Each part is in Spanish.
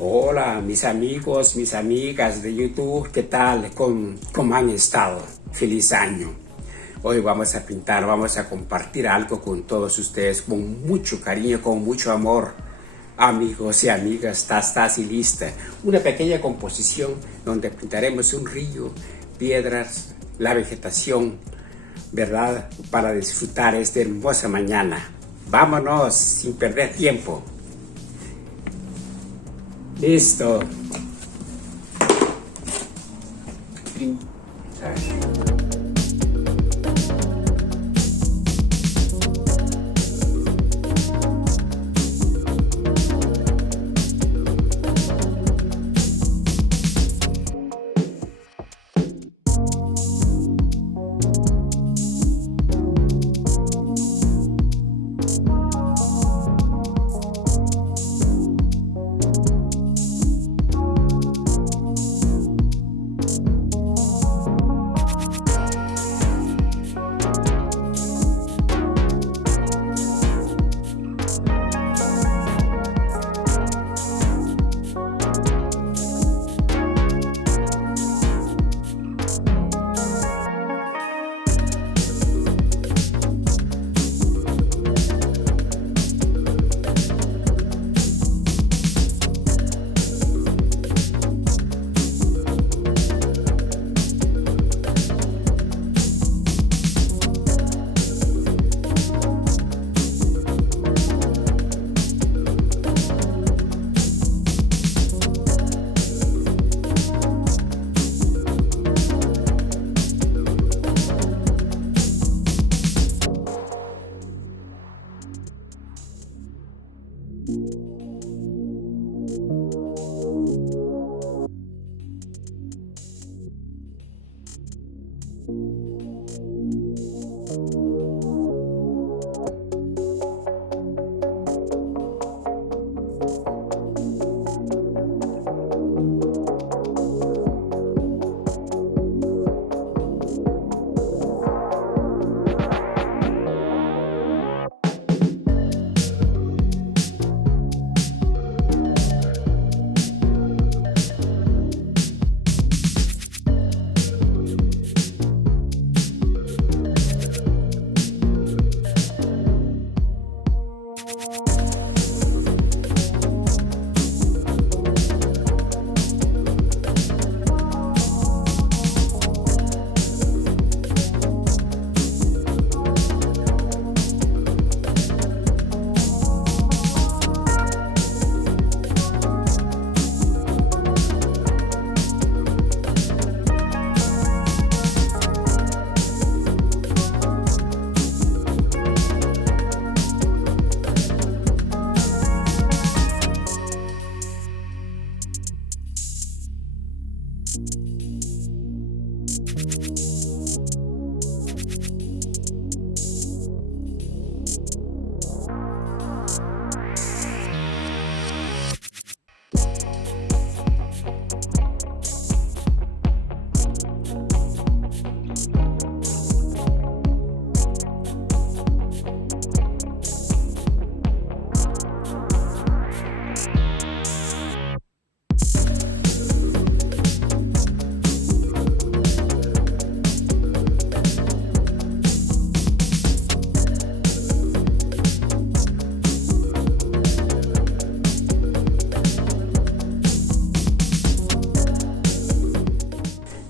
Hola mis amigos, mis amigas de YouTube, ¿qué tal? ¿Cómo han estado? Feliz año. Hoy vamos a pintar, vamos a compartir algo con todos ustedes con mucho cariño, con mucho amor. Amigos y amigas, estás y lista. Una pequeña composición donde pintaremos un río, piedras, la vegetación, ¿verdad? Para disfrutar esta hermosa mañana. Vámonos sin perder tiempo. Listo.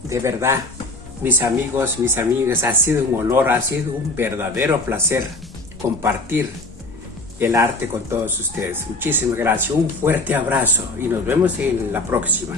De verdad, mis amigos, mis amigas, ha sido un honor, ha sido un verdadero placer compartir el arte con todos ustedes. Muchísimas gracias, un fuerte abrazo y nos vemos en la próxima.